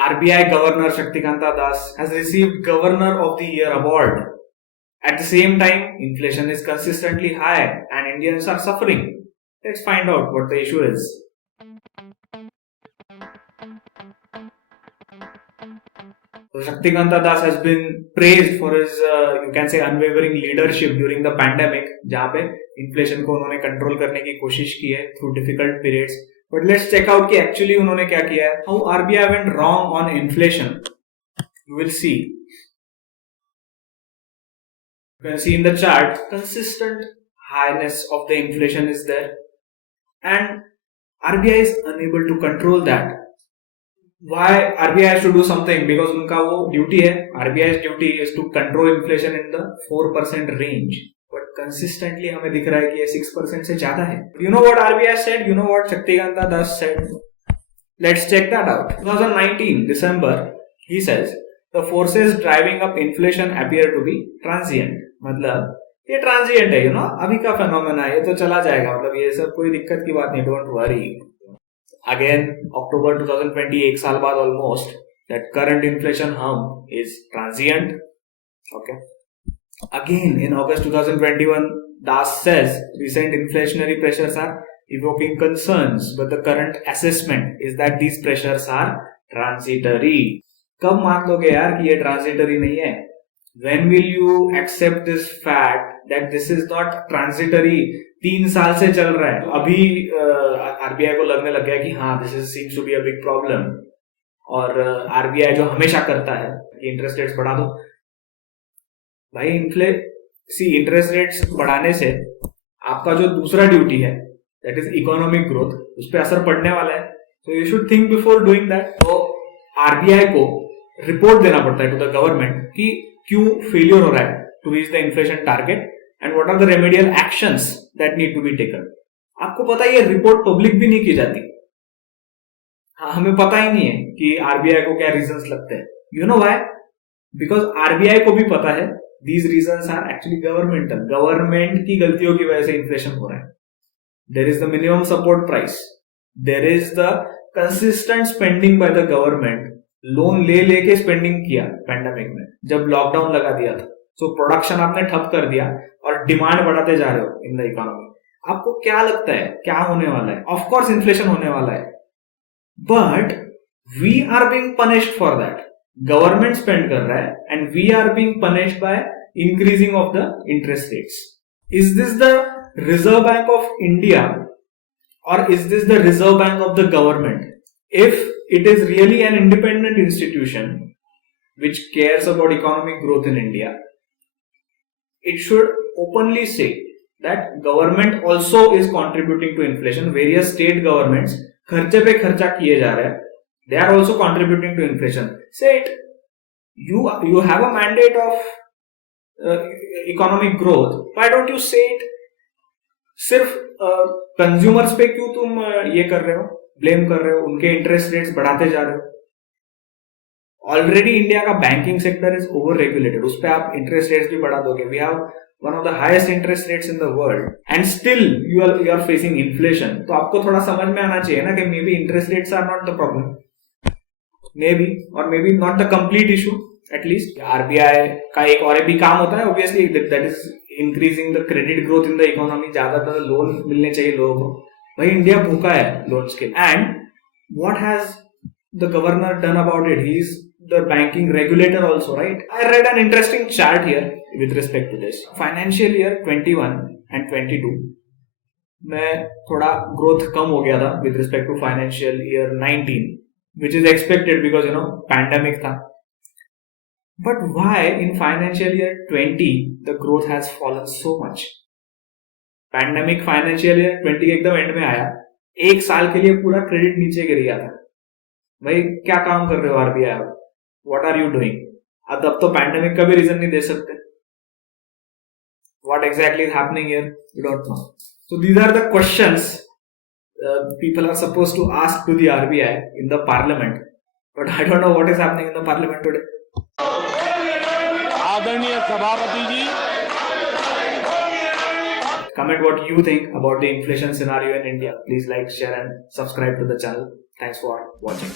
RBI Governor Shaktikanta Das has received Governor of the Year award. At the same time, inflation is consistently high and Indians are suffering. Let's find out what the issue is. So Shaktikanta Das has been praised for his, you can say, unwavering leadership during the pandemic, जहाँ पे inflation को उन्होंने control करने की कोशिश की है through difficult periods. But let's check out कि actually उन्होंने क्या किया है. How RBI went wrong on inflation. You will see. You can see in the chart, consistent highness of the inflation is there, and RBI is unable to control that. Why RBI has to do something? Because उनका वो duty है. RBI's duty is to control inflation in the 4% range. But consistently हमें दिख रहा है कि ये 6% से ज्यादा है. You know what RBI said? You know what Shaktikanta Das said? Let's check that out. 2019 December, he says the forces driving up inflation appear to be transient. मतलब ये transient है, you know, अभी का phenomena है, ये तो चला जाएगा. मतलब ये सब कोई दिक्कत की बात नहीं. Don't worry. Again, October 2020, एक साल बाद almost, that current inflation hum is transient. Okay. Again, in August 2021, Das says recent inflationary pressures are evoking concerns, but the current assessment is that these pressures are transitory. कब मान लोगे यार कि ये transitory नहीं है? When will you accept this fact that this is not transitory? 3 साल से चल रहा है. अभी RBI को लगने लग गया कि हाँ, this seems to be a big problem. और RBI जो हमेशा करता है कि इंटरेस्ट रेट्स बढ़ा दो. भाई इंटरेस्ट रेट्स बढ़ाने से आपका जो दूसरा ड्यूटी है, दैट इज इकोनॉमिक ग्रोथ, उस पर असर पड़ने वाला है. So you should think before doing that. तो RBI को रिपोर्ट देना पड़ता है टू द गवर्नमेंट कि क्यों फेलियर हो रहा है to reach the inflation target and what are the remedial actions that need to be taken. आपको पता है ये रिपोर्ट पब्लिक भी नहीं की जाती. हाँ, हमें पता ही नहीं है कि RBI को क्या रीजंस लगते हैं. You know why? Because RBI को भी पता है these reasons are actually governmental. Government की गलतियों की वजह से इन्फ्लेशन हो रहा है. There is the minimum support price. There is the consistent spending by the government. Loan ले लेके स्पेंडिंग किया पैंडेमिक में, जब लॉकडाउन लगा दिया था. सो प्रोडक्शन आपने ठप कर दिया और डिमांड बढ़ाते जा रहे हो इन द इकोनॉमी. आपको क्या लगता है क्या होने वाला है? ऑफ कोर्स इन्फ्लेशन होने वाला है, but we are being punished for that. Government spend कर रहा है and we are being punished by increasing of the interest rates. Is this the Reserve Bank of India और is this the Reserve Bank of the government? If it is really an independent institution which cares about economic growth in India, it should openly say that government also is contributing to inflation. Various state governments खर्चे पे खर्चा किए जा रहे हैं, they are also contributing to inflation. Say it. You have a mandate of economic growth. Why don't you say it? सिर्फ consumers पे क्यों तुम ये कर रहे हो, ब्लेम कर रहे हो, उनके इंटरेस्ट रेट्स बढ़ाते जा रहे हो? ऑलरेडी इंडिया का banking sector is over regulated, उस पर आप इंटरेस्ट रेट्स भी बढ़ा दोगे. We have one of the highest interest rates in the world and still you are facing inflation. तो आपको थोड़ा समझ में आना चाहिए ना कि maybe interest rates are not the problem, maybe, और maybe not the complete issue. At least RBI का एक और भी काम होता है obviously, that is increasing the credit growth in the economy. ज्यादातर लोन मिलने चाहिए लोगों को. भाई इंडिया भूखा है लोन्स के. And what has the governor done about it? He is the banking regulator also, right? I read an interesting chart here with respect to this. Financial year 21 and 22 में थोड़ा ग्रोथ कम हो गया था with respect to financial year 19, which is expected because pandemic था. But why in financial year 20 the growth has fallen so much? Pandemic financial year 20 एकदम एंड में आया, एक साल के लिए पूरा क्रेडिट नीचे गिर गया था. भाई क्या काम कर रहे हो RBI? What are you doing? अब तो पैंडेमिक का भी रीजन नहीं दे सकते. What exactly is happening here? We don't know. So these are the questions people are supposed to ask to the RBI in the parliament, but I don't know what is happening in the parliament today. आदरणीय सभापति जी, comment what you think about the inflation scenario in India. Please like, share and subscribe to the channel. Thanks for watching.